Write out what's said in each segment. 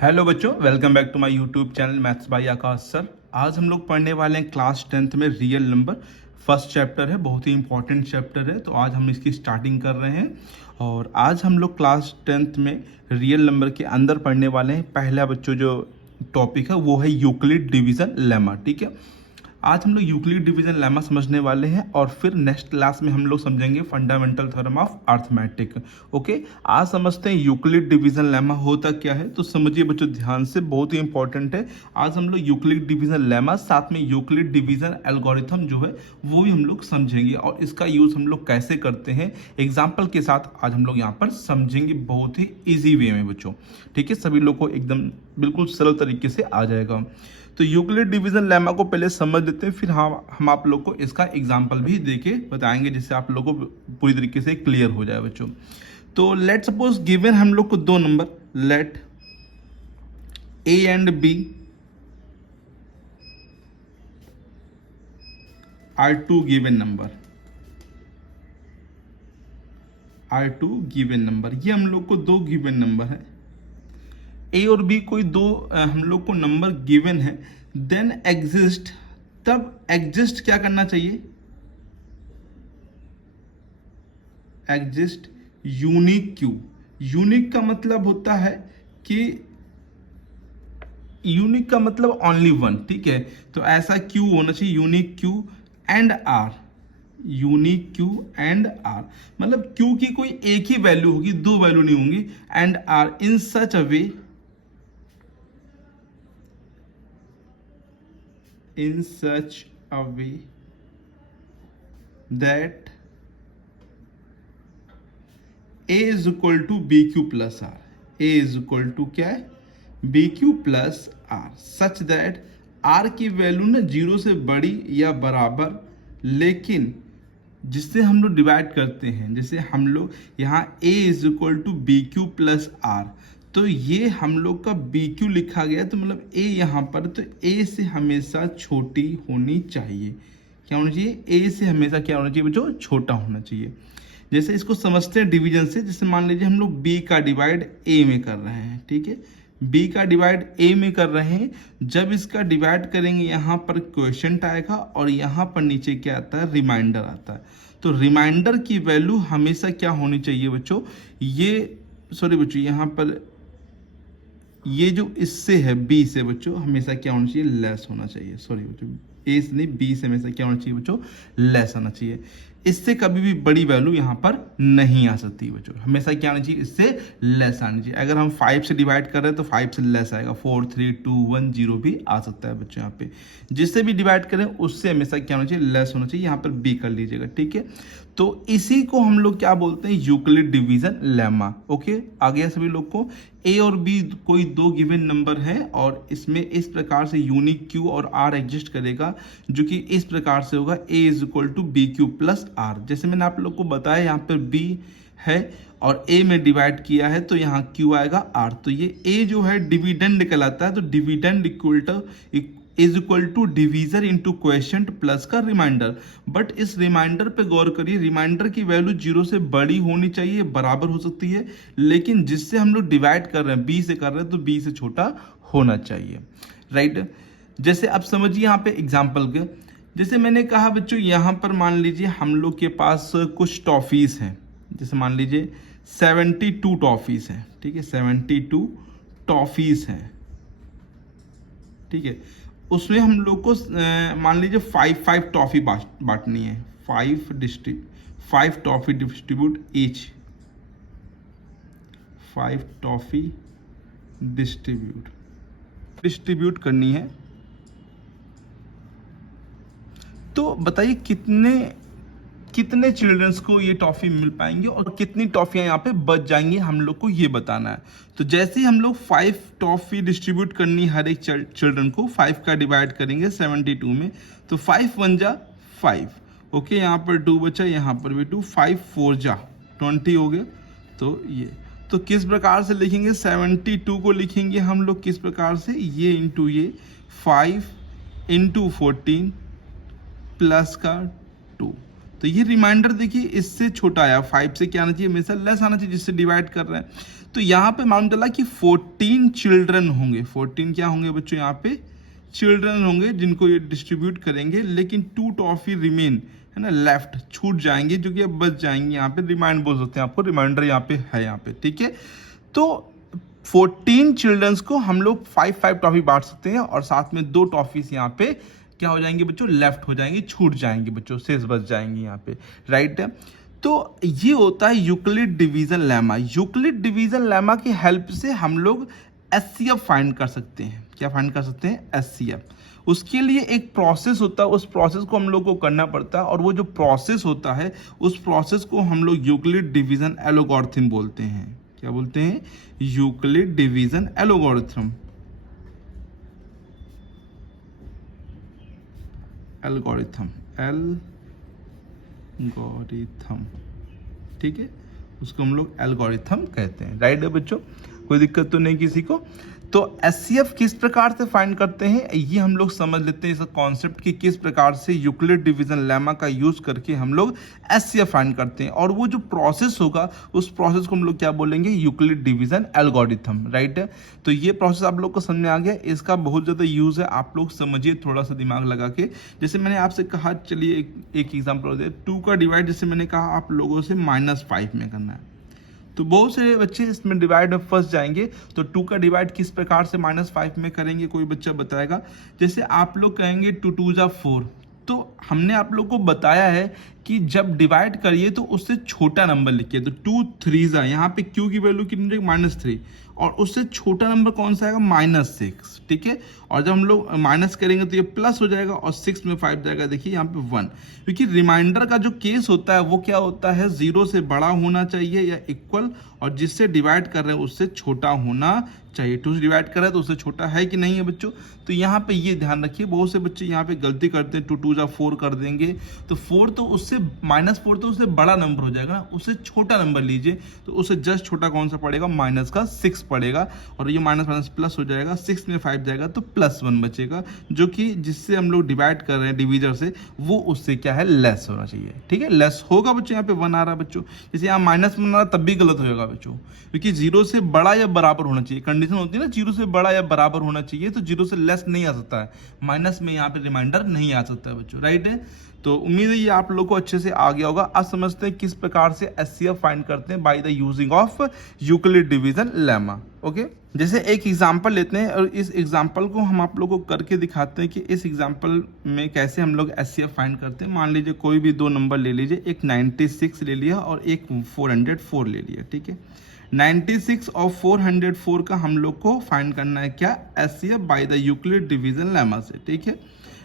Hello बच्चों, welcome back to my YouTube channel maths by Akash sir. आज हम लोग पढ़ने वाले हैं क्लास 10th में रियल नंबर। फर्स्ट चैप्टर है, बहुत ही इंपॉर्टेंट चैप्टर है, तो आज हम इसकी स्टार्टिंग कर रहे हैं। और आज हम लोग क्लास 10th में रियल नंबर के अंदर पढ़ने वाले हैं। पहला बच्चों जो टॉपिक है वो है यूक्लिड डिवीज़न लेमा। ठीक है, आज हम लोग यूक्लिड डिवीजन लेमा समझने वाले हैं और फिर नेक्स्ट क्लास में हम लोग समझेंगे fundamental theorem of arithmetic. Okay, आज समझते हैं यूक्लिड डिवीजन लेमा होता क्या है। तो समझिए बच्चों ध्यान से, बहुत ही इंपॉर्टेंट है। आज हम लोग यूक्लिड डिवीजन लेमा साथ में यूक्लिड डिवीजन एल्गोरिथम जो है वो भी हम लोग समझेंगे और इसका यूज हम लोग कैसे करते हैं एग्जाम्पल के साथ आज हम लोग यहाँ पर समझेंगे, बहुत ही ईजी वे में बच्चों। ठीक है, सभी लोग को एकदम बिल्कुल सरल तरीके से आ जाएगा। तो यूक्लिड डिवीजन लेमा को पहले समझ लेते हैं, फिर हम आप लोग को इसका एग्जाम्पल भी देके बताएंगे जिससे आप लोगों को पूरी तरीके से क्लियर हो जाए बच्चों। तो लेट सपोज गिवन हम लोग को दो number, let a and b are two given number, ये हम लोग को दो गिवन नंबर है। ए और बी कोई दो हम लोग को नंबर गिवन है, देन एग्जिस्ट। तब एग्जिस्ट क्या करना चाहिए? Exist unique Q. यूनिक का मतलब होता है कि यूनिक का मतलब ओनली वन। ठीक है, तो ऐसा क्यू होना चाहिए, unique q and r. Unique q and r मतलब क्यू की कोई एक ही वैल्यू होगी, दो वैल्यू नहीं होंगी। And r in such a way, in such a way that a is equal to bq plus r, a is equal to क्या है? bq plus r, such that r की वैल्यू ना zero से बड़ी या बराबर, लेकिन जिससे हम लोग डिवाइड करते हैं, जैसे हम लोग यहाँ a is equal to bq plus r, तो ये हम लोग का BQ लिखा गया, तो मतलब A यहाँ पर, तो A से हमेशा छोटी होनी चाहिए। क्या होना चाहिए? A से हमेशा क्या होना चाहिए बच्चों? छोटा होना चाहिए। जैसे इसको समझते हैं डिवीजन से, जैसे मान लीजिए हम लोग B का डिवाइड A में कर रहे हैं। ठीक है, B का डिवाइड A में कर रहे हैं। जब इसका डिवाइड करेंगे यहाँ पर क्वोशिएंट आएगा और यहाँ पर नीचे क्या आता है? रिमाइंडर आता है। तो रिमाइंडर की वैल्यू हमेशा क्या होनी चाहिए बच्चों? यहाँ पर ये जो इससे है बी से बच्चों हमेशा क्या होना चाहिए? लेस होना चाहिए। सॉरी बच्चों, ए से नहीं, बी से हमेशा क्या होना चाहिए बच्चों? लेस आना चाहिए। इससे कभी भी बड़ी वैल्यू यहाँ पर नहीं आ सकती बच्चों, हमेशा क्या आना चाहिए? इससे लेस आनी चाहिए। अगर हम 5 से डिवाइड कर रहे हैं तो 5 से लेस आएगा, 4 3 2 1 0 भी आ सकता है बच्चों। यहाँ पे जिससे भी डिवाइड करें उससे हमेशा क्या होना चाहिए? लेस होना चाहिए। यहाँ पर बी कर लीजिएगा। ठीक है, तो इसी को हम लोग क्या बोलते हैं? Euclid division lemma. ओके, आ गया सभी लोग को। ए और बी कोई दो गिवन नंबर है और इसमें इस प्रकार से यूनिक क्यू और आर एग्जिस्ट करेगा, जो कि इस प्रकार से होगा A is equal to B Q plus R. जैसे मैंने आप लोग को बताया, यहाँ पर बी है और ए में डिवाइड किया है तो यहाँ क्यू आएगा आर। तो ये ए जो है डिविडेंड कहलाता है, तो dividend is equal to divisor into quotient plus का रिमाइंडर। बट इस रिमाइंडर पे गौर करिए, रिमाइंडर की वैल्यू जीरो से बड़ी होनी चाहिए, बराबर हो सकती है, लेकिन जिससे हम लोग डिवाइड कर रहे हैं बी से कर रहे हैं तो बी से छोटा होना चाहिए। राइट, जैसे अब समझिए यहाँ पे एग्जाम्पल के, जैसे मैंने कहा बच्चों यहाँ पर मान लीजिए हम लोग के पास कुछ टॉफीज हैं। जैसे मान लीजिए 72 टॉफीज हैं। ठीक है, 72 टॉफीज हैं। ठीक है, उसमें हम लोग को मान लीजिए 5 टॉफी बांटनी है। 5 toffee distribute each, 5 toffee distribute करनी है। तो बताइए कितने चिल्ड्रंस को ये टॉफी मिल पाएंगे और कितनी टॉफियां यहाँ पे बच जाएंगी, हम लोग को ये बताना है। तो जैसे ही हम लोग 5 टॉफी डिस्ट्रीब्यूट करनी हर एक चिल्ड्रन को, 5 का डिवाइड करेंगे 72 में, तो 5 1 जा 5। ओके, यहाँ पर 2 बचा, यहाँ पर भी 2, 5 4 जा 20 हो गया। तो ये तो किस प्रकार से लिखेंगे? 72 को लिखेंगे हम लोग किस प्रकार से? ये इंटू ये 5 इंटू 14 प्लस का 2। तो ये रिमाइंडर देखिए इससे छोटा आया, 5 से क्या आना चाहिए? हमेशा लेस आना चाहिए जिससे डिवाइड कर रहे हैं। तो यहाँ पे मालूम चला कि 14 चिल्ड्रन होंगे, 14 क्या होंगे बच्चों, यहाँ पे चिल्ड्रन होंगे जिनको ये डिस्ट्रीब्यूट करेंगे, लेकिन 2 टॉफी रिमेन है ना लेफ्ट, छूट जाएंगे जो कि अब बच जाएंगे, यहाँ पे रिमाइंड बोल सकते हैं आपको, रिमाइंडर यहाँ पे है यहाँ पे, ठीक है। तो 14 चिल्ड्रंस को हम लोग 5-5 टॉफी बांट सकते हैं और साथ में 2 टॉफीज यहाँ पे क्या हो जाएंगे बच्चों, लेफ्ट हो जाएंगी, छूट जाएंगे बच्चों, शेष बच जाएंगे यहाँ पे, राइट। तो ये होता है Euclid division lemma. Euclid division lemma की हेल्प से हम लोग एचसीएफ फाइंड कर सकते हैं। क्या फाइंड कर सकते हैं, एचसीएफ। उसके लिए एक प्रोसेस होता है, उस प्रोसेस को हम लोग को करना पड़ता है, और वो जो प्रोसेस होता है उस प्रोसेस को हम लोग यूक्लिड डिवीजन एल्गोरिथम बोलते हैं। क्या बोलते हैं, Euclid division algorithm, algorithm, algorithm, ठीक है, उसको हम लोग एल्गोरिथम कहते हैं, राइट है बच्चों, कोई दिक्कत तो नहीं किसी को। तो एचसीएफ किस प्रकार से फाइंड करते हैं ये हम लोग समझ लेते हैं, इस कॉन्सेप्ट की किस प्रकार से यूक्लिड डिवीजन लेमा का यूज करके हम लोग एचसीएफ फाइंड करते हैं, और वो जो प्रोसेस होगा उस प्रोसेस को हम लोग क्या बोलेंगे, यूक्लिड डिवीजन एल्गोरिथम, राइट है। तो ये प्रोसेस आप लोग को समझ में आ गया, इसका बहुत ज़्यादा यूज है, आप लोग समझिए थोड़ा सा दिमाग लगा के। जैसे मैंने आपसे कहा, चलिए एक एग्जाम्पल दे, 2 का डिवाइड जैसे मैंने कहा आप लोगों से -5 में करना है, तो बहुत से बच्चे इसमें डिवाइड में फंस जाएंगे। तो 2 का डिवाइड किस प्रकार से -5 में करेंगे, कोई बच्चा बताएगा। जैसे आप लोग कहेंगे 2 2 जा 4, तो हमने आप लोग को बताया है कि जब डिवाइड करिए तो उससे छोटा नंबर लिखिए। तो 2 3 जा, यहाँ पे क्यू की वैल्यू कितनी है, -3, और उससे छोटा नंबर कौन सा आएगा, -6, ठीक है। और जब हम लोग माइनस करेंगे तो ये प्लस हो जाएगा, और 6 में 5 जाएगा, देखिए यहाँ पे 1, क्योंकि रिमाइंडर का जो केस होता है वो क्या होता है, 0 से बड़ा होना चाहिए या इक्वल, और जिससे डिवाइड कर रहे हैं उससे छोटा होना चाहिए। 2 से डिवाइड कर रहे हैं तो उससे छोटा है कि नहीं है बच्चों। तो यहाँ पे ये ध्यान रखिए, बहुत से बच्चे यहाँ पे गलती करते हैं, 2 2 जा 4 कर देंगे, तो 4 तो उससे -4 तो उससे बड़ा नंबर हो जाएगा ना, उससे छोटा नंबर लीजिए, तो उससे जस्ट छोटा कौन सा पड़ेगा, -6 पड़ेगा, और ये माइनस प्लस हो जाएगा, 6 में 5 जाएगा तो +1 बचेगा, जो कि जिससे हम लोग डिवाइड कर रहे हैं डिवीजर से, वो उससे क्या है, लेस होना चाहिए, ठीक है, लेस होगा बच्चों। यहाँ पे 1 आ रहा है बच्चों, जैसे यहाँ -1 आ रहा तब भी गलत होगा बच्चों, क्योंकि 0 से बड़ा या बराबर होना चाहिए, कंडीशन होती है ना, 0 से बड़ा या बराबर होना चाहिए, तो 0 से लेस नहीं आ सकता है, माइनस में यहाँ पे रिमाइंडर नहीं आ सकता है बच्चों, राइट है। तो उम्मीद है ये आप लोग को अच्छे से आ गया होगा। अब समझते हैं किस प्रकार से एचसीएफ फाइंड करते हैं by the using of Euclid division lemma. Okay, जैसे एक एग्जांपल लेते हैं और इस एग्जांपल को हम आप लोगों को करके दिखाते हैं कि इस एग्जांपल में कैसे हम लोग एचसीएफ फाइंड करते हैं। मान लीजिए कोई भी 2 नंबर ले लीजिए, एक 96 ले लिया और एक 404 ले लिया, ठीक है। 96 और 404 का हम लोग को फाइंड करना है क्या, HCF by the Euclid division lemma से, ठीक है।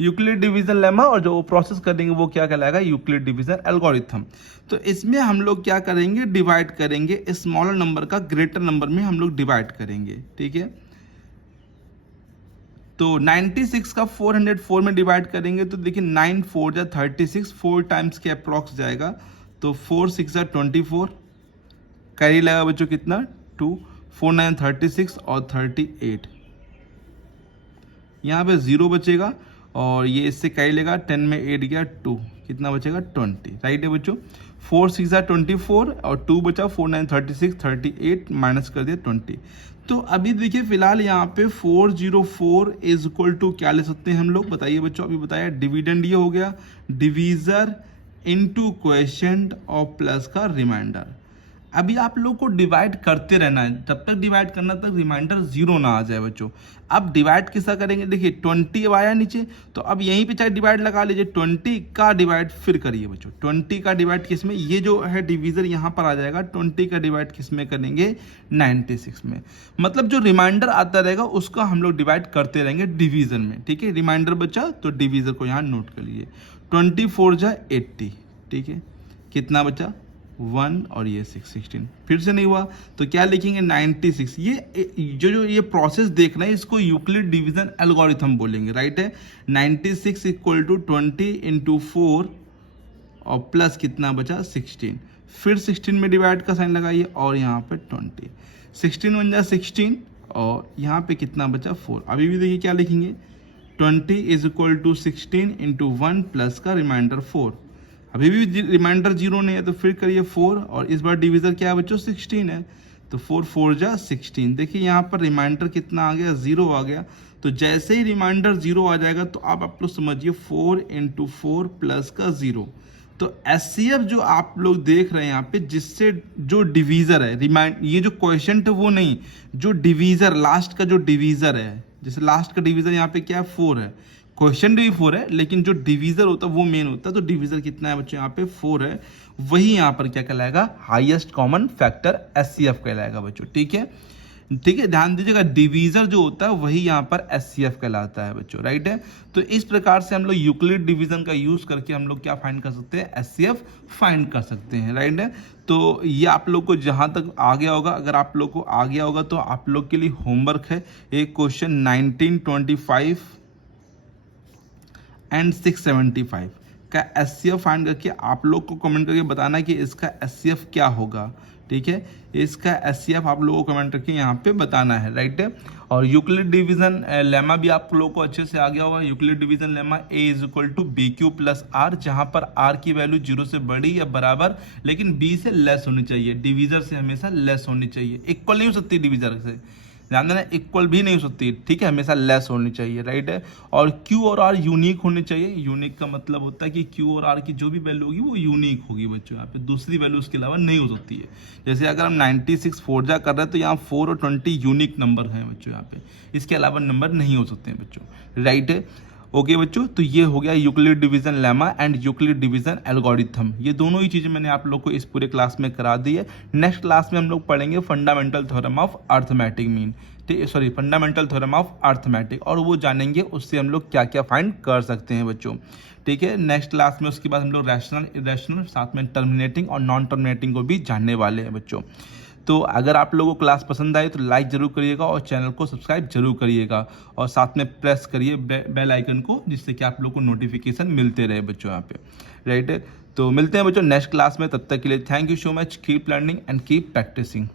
यूक्लिड डिवीजन लेमा, और जो प्रोसेस करेंगे वो क्या कहलाएगा, यूक्लिड डिवीजन एल्गोरिथम। तो इसमें हम लोग क्या करेंगे, डिवाइड करेंगे, स्मॉलर नंबर का ग्रेटर नंबर में हम लोग डिवाइड करेंगे, ठीक है। तो 96 का 404 में डिवाइड करेंगे तो देखिए 9 4 जा 36, 4 टाइम्स के अप्रॉक्स जाएगा, तो 4 6 जा 24, कैरी लगा बच्चों कितना 2, 4 9 36 और 38, यहाँ पे 0 बचेगा, और ये इससे कैरी लेगा, 10 में 8 गया 2, कितना बचेगा 20, राइट है बच्चों। 4 6 जा 24 और 2 बचा, 4 9 36, 38 माइनस कर दिया 20। तो अभी देखिए फिलहाल यहाँ पे 404 इज इक्वल टू क्या ले सकते हैं हम लोग, बताइए बच्चों, अभी बताया डिविडेंड ये हो गया, डिवीजर इनटू क्वेश्चन और प्लस का रिमाइंडर। अभी आप लोग को डिवाइड करते रहना है, जब तक डिवाइड करना तक रिमाइंडर 0 ना आ जाए बच्चों। अब डिवाइड किसा करेंगे, देखिए 20 अब आया नीचे, तो अब यहीं पे चाहे डिवाइड लगा लीजिए, 20 का डिवाइड फिर करिए बच्चों। 20 का डिवाइड किस में, ये जो है डिवीजर यहाँ पर आ जाएगा, 20 का डिवाइड किस में करेंगे, 96 में। मतलब जो रिमाइंडर आता रहेगा उसका हम लोग डिवाइड करते रहेंगे डिवीजन में, ठीक है। रिमाइंडर बचा तो डिवीजर को यहाँ नोट कर लीजिए, 24 जा 80, ठीक है, कितना बचा 1 और ये 16, फिर से नहीं हुआ तो क्या लिखेंगे 96। ये जो ये प्रोसेस देख रहे हैं इसको यूक्लिड डिवीजन एल्गोरिथम बोलेंगे, राइट है। 96 इक्वल टू 20 इंटू 4 और प्लस कितना बचा 16, फिर 16 में डिवाइड का साइन लगाइए और यहाँ पे 20, 16 बन जा 16 और यहाँ पे कितना बचा 4। अभी भी देखिए क्या लिखेंगे, 20 is equal to 16 into 1 plus का रिमाइंडर 4। अभी भी रिमाइंडर 0 नहीं है तो फिर करिए 4 और इस बार डिवीजर क्या है बच्चों 16 है, तो 4 4 जा 16। देखिए यहाँ पर रिमाइंडर कितना आ गया, 0 आ गया। तो जैसे ही रिमाइंडर 0 आ जाएगा तो आप लोग समझिए 4 × 4 प्लस का 0। तो एचसीएफ जो आप लोग देख रहे हैं यहाँ पे, जिससे जो डिवीज़र है, ये जो क्वेश्चन है वो नहीं, जो डिवीज़र लास्ट का जो डिवीज़र है, जैसे लास्ट का डिवीज़र यहाँ पे क्या है 4 है, क्वेश्चन भी 4 है, लेकिन जो डिवीज़र होता है वो मेन होता है। तो डिवीज़र कितना है बच्चों यहाँ पे 4 है, वही यहाँ पर क्या कहलाएगा, हाईएस्ट कॉमन फैक्टर एचसीएफ कहलाएगा बच्चों। ठीक है, ठीक है, ध्यान दीजिएगा, डिवीजर जो होता है वही यहाँ पर एचसीएफ कहलाता है बच्चों, राइट है। तो इस प्रकार से हम लोग यूक्लिड डिवीजन का यूज करके हम लोग क्या फाइंड कर सकते हैं, एचसीएफ फाइंड कर सकते हैं, राइट है। तो ये आप लोग को जहां तक आ गया होगा, अगर आप लोग को आ गया होगा तो आप लोग के लिए होमवर्क है एक क्वेश्चन 1925 एंड 675 का एचसीएफ फाइंड करके आप लोग को कमेंट करके बताना कि इसका एचसीएफ क्या होगा। ठीक है, इसका एचसीएफ आप लोगों को कमेंट करके यहाँ पे बताना है, राइट है। और यूक्लिड डिवीजन लेमा भी आप लोगों को अच्छे से आ गया होगा। Euclid division lemma a is equal to B Q plus r, जहां पर आर की वैल्यू 0 से बड़ी या बराबर लेकिन बी से लेस होनी चाहिए, डिवीजर से हमेशा लेस होनी चाहिए, इक्वल नहीं हो सकती डिवीजर से, ध्यान देना, इक्वल भी नहीं हो सकती, ठीक है, हमेशा लेस होनी चाहिए, राइट है। और क्यू और आर यूनिक होने चाहिए। यूनिक का मतलब होता है कि क्यू और आर की जो भी वैल्यू होगी वो यूनिक होगी बच्चों, यहाँ पे दूसरी वैल्यू उसके अलावा नहीं हो सकती है। जैसे अगर हम 96 फोर्जा कर रहे हैं तो यहाँ 4 और 20 यूनिक नंबर हैं बच्चों, यहाँ पे इसके अलावा नंबर नहीं हो सकते हैं बच्चों, राइट है। ओके बच्चों, तो ये हो गया Euclid division lemma and Euclid division algorithm. ये दोनों ही चीजें मैंने आप लोग को इस पूरे क्लास में करा दी है। नेक्स्ट क्लास में हम लोग पढ़ेंगे fundamental theorem of arithmetic mean, sorry fundamental theorem of arithmetic, और वो जानेंगे उससे हम लोग क्या क्या फाइंड कर सकते हैं बच्चों। ठीक है, नेक्स्ट क्लास में उसके बाद हम लोग रैशनल, इरेशनल, साथ में टर्मिनेटिंग और नॉन टर्मिनेटिंग को भी जानने वाले हैं बच्चों। तो अगर आप लोगों को क्लास पसंद आए तो लाइक जरूर करिएगा और चैनल को सब्सक्राइब जरूर करिएगा, और साथ में प्रेस करिए बेल आइकन को, जिससे कि आप लोगों को नोटिफिकेशन मिलते रहे बच्चों यहाँ पे, राइट है। तो मिलते हैं बच्चों नेक्स्ट क्लास में, तब तक के लिए thank you so much, keep learning and keep practising.